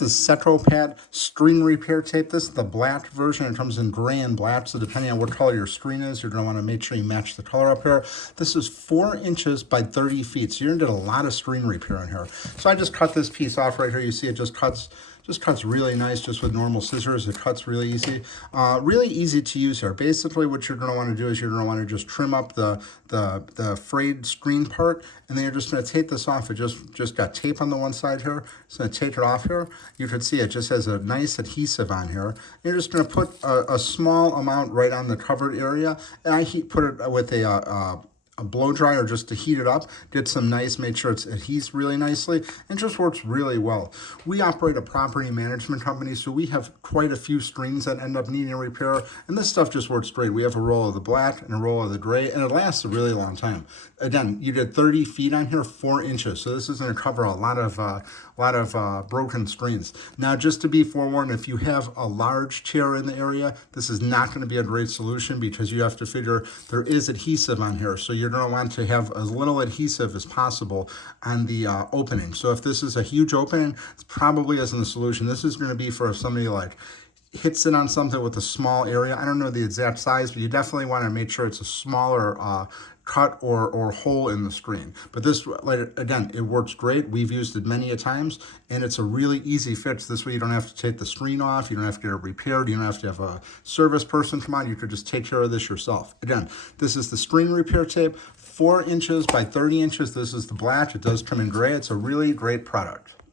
the Secopad screen repair tape. This is the black version. It comes in gray and black, so depending on what color your screen is, you're going to want to make sure you match the color up here. This is 4 inches by 30 feet, so you're going to get a lot of screen repair in here. So I just cut this piece off right here. You see it just cuts really nice just with normal scissors. It cuts really easy. Really easy to use here. Basically what you're going to want to do is you're going to want to just trim up the frayed screen part, and then you're just going to take this off. It just got tape on the one side here. It's going to take it off here. You can see it just has a nice adhesive on here. You're just going to put a small amount right on the covered area, and I put it with a blow dryer just to heat it up, get some nice, make sure it's adheses really nicely, and just works really well. We operate a property management company, so we have quite a few screens that end up needing repair, and this stuff just works great. We have a roll of the black and a roll of the gray, and it lasts a really long time. Again, you did 30 feet on here, 4 inches, so this is going to cover a lot of broken screens. Now, just to be forewarned, if you have a large chair in the area, this is not going to be a great solution because you have to figure there is adhesive on here, so you're going to want to have as little adhesive as possible on the opening. So if this is a huge opening, it probably isn't the solution. This is going to be for if somebody like hits it on something with a small area. I don't know the exact size, but you definitely want to make sure it's a smaller cut or hole in the screen. But this, like, again, it works great. We've used it many a times, and it's a really easy fix. This way you don't have to take the screen off, you don't have to get it repaired, you don't have to have a service person come on. You could just take care of this yourself. Again, this is the screen repair tape, 4 inches by 30 inches. This is the black. It does come in gray. It's a really great product.